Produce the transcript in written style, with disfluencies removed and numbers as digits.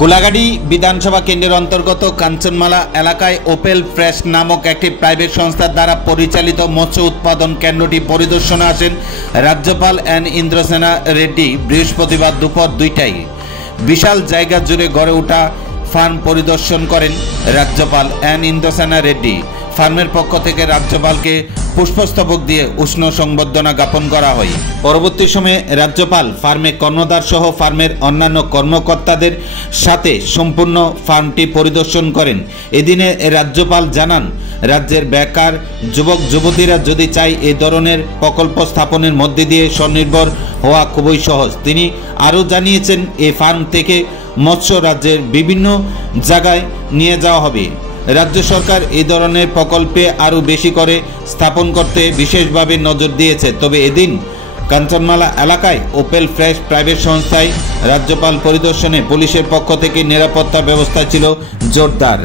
গোলাগাড়ি বিধানসভা কেন্দ্রের অন্তর্গত কাঞ্চনমালা এলাকায় ওপেল ফ্রেশ নামক একটি প্রাইভেট সংস্থার দ্বারা পরিচালিত মৎস্য উৎপাদন কেন্দ্রটি পরিদর্শনে আসেন রাজ্যপাল এন ইন্দ্রসেনা রেড্ডি বৃহস্পতিবার দুপুর 2টায়। বিশাল জায়গা জুড়ে গড়ে ওঠা ফার্ম পরিদর্শন করেন রাজ্যপাল এন ইন্দ্রসেনা রেড্ডি। ফার্মের পক্ষ থেকে রাজ্যপালকে পুষ্পস্তবক দিয়ে উষ্ণ সংবর্ধনা জ্ঞাপন করা হয়। পরবর্তী সময়ে রাজ্যপাল ফার্মে কর্ণধার সহ ফার্মের অন্যান্য কর্মকর্তাদের সাথে সম্পূর্ণ ফার্মটি পরিদর্শন করেন। এদিনে রাজ্যপাল জানান, রাজ্যের বেকার যুবক যুবতীরা যদি চায় এই ধরনের প্রকল্প স্থাপনের মধ্যে দিয়ে স্বনির্ভর হওয়া খুবই সহজ। তিনি আরও জানিয়েছেন, এই ফার্ম থেকে মৎস্য রাজ্যের বিভিন্ন জায়গায় নিয়ে যাওয়া হবে। রাজ্য সরকার এই ধরনের প্রকল্পে আরও বেশি করে স্থাপন করতে বিশেষভাবে নজর দিয়েছে। তবে এদিন কাঞ্চনমালা এলাকায় ওপেল ফ্রেশ প্রাইভেট সংস্থায় রাজ্যপাল পরিদর্শনে পুলিশের পক্ষ থেকে নিরাপত্তা ব্যবস্থা ছিল জোরদার।